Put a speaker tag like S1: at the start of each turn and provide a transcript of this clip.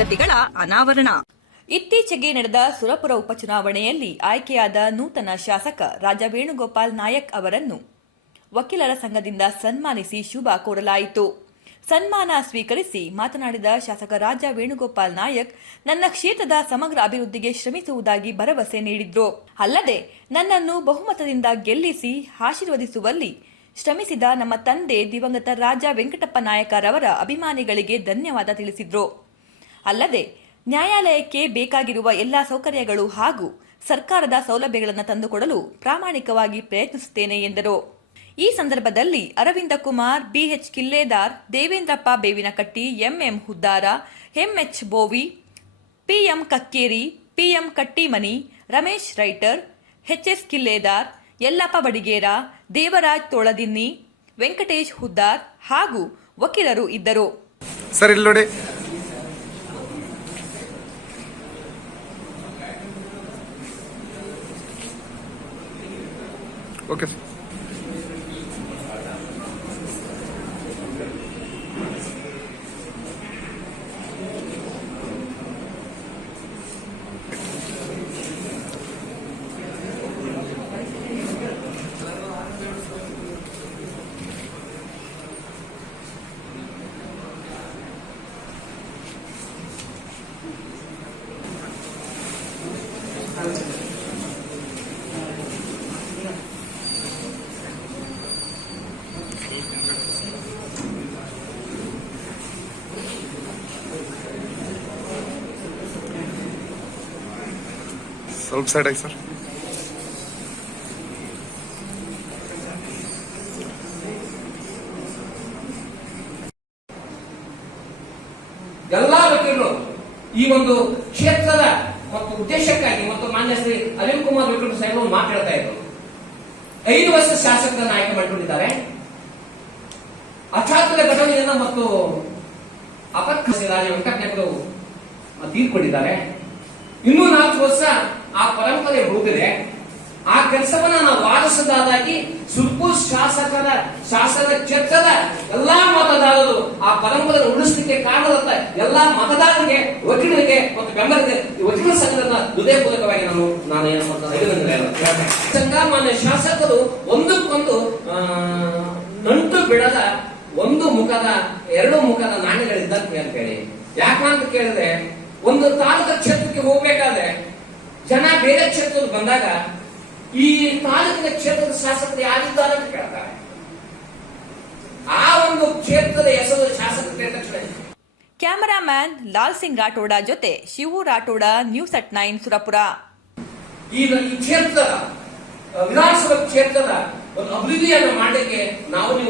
S1: ಅನಾವರಣ.
S2: ಇತ್ತೀಚೆಗೆ ನಡೆದ ಸುರಪುರ ಉಪಚುನಾವಣೆಯಲ್ಲಿ ಆಯ್ಕೆಯಾದ ನೂತನ ಶಾಸಕ ರಾಜ ವೇಣುಗೋಪಾಲ್ ನಾಯಕ್ ಅವರನ್ನು ವಕೀಲರ ಸಂಘದಿಂದ ಸನ್ಮಾನಿಸಿ ಶುಭ ಕೋರಲಾಯಿತು. ಸನ್ಮಾನ ಸ್ವೀಕರಿಸಿ ಮಾತನಾಡಿದ ಶಾಸಕ ರಾಜ ವೇಣುಗೋಪಾಲ್ ನಾಯಕ್, ನನ್ನ ಕ್ಷೇತ್ರದ ಸಮಗ್ರ ಅಭಿವೃದ್ಧಿಗೆ ಶ್ರಮಿಸುವುದಾಗಿ ಭರವಸೆ ನೀಡಿದ್ರು. ಅಲ್ಲದೆ, ನನ್ನನ್ನು ಬಹುಮತದಿಂದ ಗೆಲ್ಲಿಸಿ ಆಶೀರ್ವದಿಸುವಲ್ಲಿ ಶ್ರಮಿಸಿದ ನಮ್ಮ ತಂದೆ ದಿವಂಗತ ರಾಜ ವೆಂಕಟಪ್ಪ ನಾಯಕರವರ ಅಭಿಮಾನಿಗಳಿಗೆ ಧನ್ಯವಾದ ತಿಳಿಸಿದ್ರು. ಅಲ್ಲದೆ ನ್ಯಾಯಾಲಯಕ್ಕೆ ಬೇಕಾಗಿರುವ ಎಲ್ಲ ಸೌಕರ್ಯಗಳು ಹಾಗೂ ಸರ್ಕಾರದ ಸೌಲಭ್ಯಗಳನ್ನು ತಂದುಕೊಡಲು ಪ್ರಾಮಾಣಿಕವಾಗಿ ಪ್ರಯತ್ನಿಸುತ್ತೇನೆ ಎಂದರು. ಈ ಸಂದರ್ಭದಲ್ಲಿ Aravinda Kumar, BH Killedar, Devendrappa Bevinakatti, MM Huddara, MH Bovi, PM Kakkeri, PM Kattimani, Ramesh writer, HS Killedar, Yallappa Badigera, Devaraj Toladinni, Venkatesh Huddar ಹಾಗೂ ವಕೀಲರು ಇದ್ದರು.
S3: ಸರ್, ಇಲ್ಲಿ ನೋಡಿ. ಓಕೆ ಸರ್ ಸ್ವಲ್ಪ ಸೈಡ್ ಆಗಿ ಸರ್
S4: ಈ ಒಂದು ಕ್ಷೇತ್ರದ ಮತ್ತು ಉದ್ದೇಶಕ್ಕಾಗಿ ಮತ್ತು ಮಾನ್ಯ ಶ್ರೀ ಅನಿಲ್ ಕುಮಾರ್ ವಕೀಲರು ಅವರು ಮಾತಾಡ್ತಾ ಇದ್ರು. ಐದು ವರ್ಷ ಶಾಸಕರನ್ನು ಆಯ್ಕೆ ಮಾಡಿಕೊಂಡಿದ್ದಾರೆ. ಅಚಾತುರ ಘಟನೆಯನ್ನ ಮತ್ತು ಅಪಕ್ರಮ ರಾಜ ವೆಂಕಟನಾಯಕರು ತೀರ್ಕೊಂಡಿದ್ದಾರೆ. ಇನ್ನೂ ನಾಲ್ಕು ವರ್ಷ ಆ ಪರಂಪರೆ ಹೋಗಿದೆ ಆ ಕೆಲಸವನ್ನ ನಾವು ವಾದಿಸದಾದಾಗಿ ಸುರ್ಪುರ್ ಶಾಸಕರ, ಶಾಸನ ಕ್ಷೇತ್ರದ ಎಲ್ಲಾ ಮತದಾರರು ಆ ಪರಂಪರೆ ಉಳಿಸಲಿಕ್ಕೆ ಕಾರಣದಂತ ಎಲ್ಲಾ ಮತದಾರರಿಗೆ, ವಕೀಲರಿಗೆ ಮತ್ತು ಬೆಂಬಲಿಗೆ ವಕೀಲ ಸಂಘದ ಹೃದಯಪೂರ್ವಕವಾಗಿ ನಾನು ನಾನು ಏನು ಮಾಡ್ತಾರೆ ಮಾನ್ಯ ಶಾಸಕರು ಒಂದಕ್ಕೊಂದು ನಂಟು ಬಿಡದ ಒಂದು ಮುಖದ, ಎರಡು ಮುಖದ ನಾಣ್ಯಗಳಿದ್ದಂತೆ ಅಂತ ಹೇಳಿ. ಯಾಕಂತ ಕೇಳಿದ್ರೆ, ಒಂದು ತಾಲೂಕು ಕ್ಷೇತ್ರಕ್ಕೆ ಹೋಗ್ಬೇಕಾದ್ರೆ ಜನ ಬೇರೆ ಕ್ಷೇತ್ರದಲ್ಲಿ ಬಂದಾಗ ಈ ತಾಲೂಕಿನ ಕ್ಷೇತ್ರದ ಶಾಸಕರು ಯಾರಿದ್ದಾರೆ ಅಂತ ಕೇಳ್ತಾರೆ. ಆ ಒಂದು ಕ್ಷೇತ್ರದ ಹೆಸರು ಶಾಸಕರು ಕ್ಯಾಮರಾಮನ್ ತಕ್ಷಣ
S2: ಕ್ಯಾಮರಾಮ್ಯಾನ್ ಲಾಲ್ ಸಿಂಗ್ ರಾಠೋಡ ಜೊತೆ Shivu Rathod news at nine Surapura.
S4: ಈಗ ಈ ಕ್ಷೇತ್ರ ವಿಧಾನಸಭಾ ಕ್ಷೇತ್ರದ ಒಂದು ಅಭಿವೃದ್ಧಿಯನ್ನು ಮಾಡಲಿಕ್ಕೆ ನಾವು ನೀವು